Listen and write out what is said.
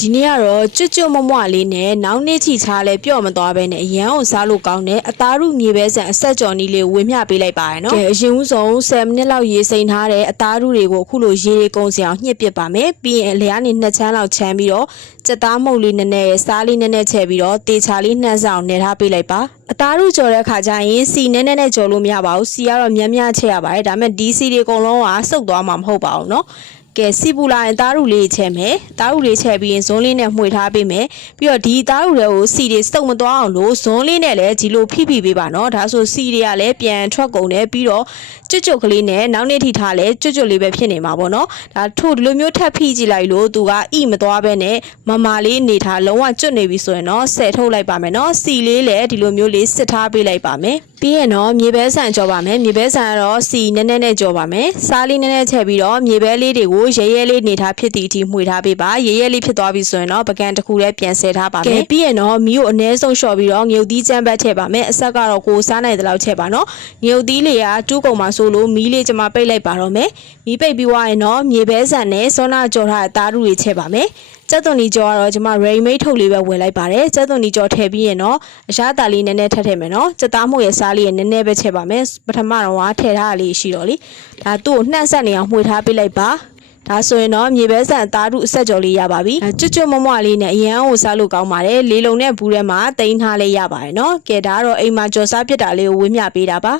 ဒီနေ့ကတော့ကျွတ်မမွလေးနဲ့နောက်နေ့ထိချားလဲပြော့မသွားပဲနဲ့အရန်ကိုစားလို့ကောင်းတဲ့အသားရုမြေပဲဆန်အဆက်ကြော်နီးလေးဝေမျှပေးလိုက်ပါရနော်ကဲအရင်ဦးဆုံး10မိနစ်လောက်ရေစိမ်ထားတဲ့အသားရုတွေကိုအခုလိုရေကုန်စအောင်ညှစ်ပစ်ပါမယ်ပြီးရင်အလျားနေ2ချမ်းလောက်ချမ်းပြီးတော့စက်သားမှုတ်လေးနည်းနည်းစားလေးနည်းနည်းချဲပြီးတော့တေချာလေးနှမ်းစအောင်နေထားပေးလိုက်ပါအသားရုကြော်တဲ့ခါကျရင်စီနည်းနည်းနဲ့ကြော်လို့မရပါဘူးစီကတော့များများချဲရပါတယ်ဒါပေမဲ့ဒီစီတွေအကုန်လုံးကစုပ်သွားမှာမဟုတ်ပါဘူးနော်ကဲစီပူလာရင်သားရုလေးချဲမယ်သားရုလေးချဲပြီးရင်ဇွန်းလေးနဲ့မှွေထားပေးမယ်ပြီးတော့ဒီသားရုတွေကိုစီတွေစုပ်မသွားအောင်လို့ဇွန်းလေးနဲ့လည်းဒီလိုဖိပေးပါနော်ဒါဆိုစီတွေကလည်းပြန်ထွက်ကုန်တယ်ပြီးတော့ကျွတ်ကလေးနဲ့နောက်နေ့ထိထားလဲကျွတ်လေးပဲဖြစ်နေမှာပေါ့နော်ဒါထို့ဒီလိုမျိုးထပ်ဖိကြည့်လိုက်လို့သူကမသွားပဲနဲ့မလေးနေထားလုံးဝကျွတ်နေပြီဆိုရင်တော့ဆယ်ထုတ်လိုက်ပါမယ်နော်စီလေးလည်းဒီလိုမျိုးလေးစစ်ထားပေးလိုက်ပါမယ်ပြီးရင်တော့မြေပဲဆန်ကြော်ပါမယ်မြေပဲဆန်ကတော့စီနည်းနည်းနဲ့ကြော်ပါမယ်စားလေးနည်းနည်းချဲပြီးတော့မြေပဲလေးတွေကိုရဲလေးနေထားဖြစ်တဲ့အထိမှွေထားပေးပါရဲလေးဖြစ်သွားပြီဆိုရင်တော့ပကံတစ်ခုလည်းပြန်ဆဲထားပါမယ်ပြီးရင်တော့မီးကိုအနည်းဆုံးလျှော့ပြီးတော့ငြုတ်သီးချမ်းပတ်ထည့်ပါမယ်အဆက်ကတော့ကိုစားနိုင်တဲ့လောက်ထည့်ပါနော်ငြုတ်သီးလေးကတူးကုန်မှာဆိုလို့မီးလေးကျွန်မပိတ်လိုက်ပါတော့မယ်မီးပိတ်ပြီးွားရင်တော့မြေပဲဆန်နဲ့စောနာကြော်ထားတဲ့သားရုတွေထည့်ပါမယ်ကျက်သွန်ဒီကြော်ကတော့ကျွန်မ ready made ထုတ်လေးပဲဝယ်လိုက်ပါတယ်ကျက်သွန်ဒီကြော်ထည့်ပြီးရင်တော့အရှားတာလေးနည်းနည်းထည့်မယ်နော်ကျက်သားမှုရဲ့စားလေးရဲ့နည်းနည်းပဲထည့်ပါမယ်ပထမတော့ထည့်ထားတာလေးရှိတော့လေဒါသူ့ကိုနှံ့ဆက်နေအောင်မှွေထားပေးလိုက်ပါဒါဆိုရင်တော့မြေပဲဆန်သားရုအဆက်ကြော်လေးရပါပြီကျွတ်မမွလေးနဲ့အရန်ကိုစားလို့ကောင်းပါတယ်လေးလုံးနဲ့ဘူးထဲမှာတိန်းထားလေးရပါတယ်နော်ကဲဒါကတော့အိမ်မှာကြော်စားပြစ်တာလေးကိုဝေမျှပေးတာပါ